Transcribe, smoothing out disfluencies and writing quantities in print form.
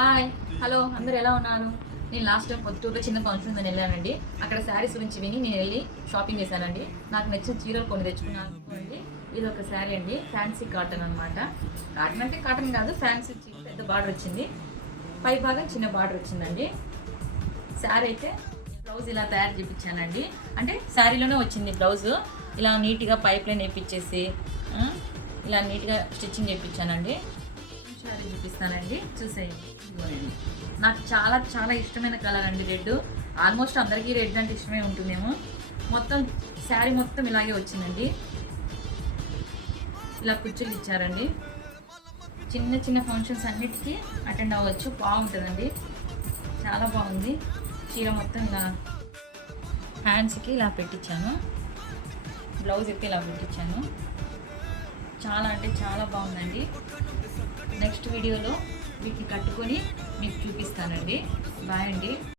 Hi hello అందరు ఎలా ఉన్నారు? నేను లాస్ట్ టైం పొద్దుటూరులో చిన్న ఫంక్షన్ ఉందని వెళ్ళానండి. అక్కడ శారీస్ గురించి విని నేను వెళ్ళి షాపింగ్ చేశానండి. నాకు నచ్చిన చీరలు కొన్ని తెచ్చుకున్నాను అండి. ఇది ఒక శారీ అండి, ఫ్యాన్సీ కాటన్ అనమాట. కాటన్ అంటే కాటన్ కాదు, ఫ్యాన్సీ పెద్ద బార్డర్ వచ్చింది, పై భాగం చిన్న బార్డర్ వచ్చిందండి. శారీ అయితే బ్లౌజ్ ఇలా తయారు చేయించానండి. అంటే శారీలోనే వచ్చింది బ్లౌజు. ఇలా నీట్గా పైప్ లైన్ వేయించేసి ఇలా నీట్గా స్టిచ్చింగ్ చేయించానండి. శారీ చూపిస్తానండి, చూసేయండి. ఇదిగోనండి, నాకు చాలా చాలా ఇష్టమైన కలర్ అండి రెడ్. ఆల్మోస్ట్ అందరికీ రెడ్ అంటే ఇష్టమే ఉంటుందేమో. మొత్తం శారీ మొత్తం ఇలాగే వచ్చిందండి. ఇలా కుచ్చులు ఇచ్చారండి. చిన్న చిన్న ఫంక్షన్స్ అన్నిటికీ అటెండ్ అవ్వచ్చు, బాగుంటుందండి. చాలా బాగుంది. చీర మొత్తం ఇలా హ్యాండ్స్కి ఇలా పెట్టించాను, బ్లౌజ్ అయితే ఇలా పెట్టించాను. చాలా అంటే చాలా బాగుందండి. నెక్స్ట్ వీడియోలో వీటిని కట్టుకొని మీకు చూపిస్తానండి. బాయ్ అండి.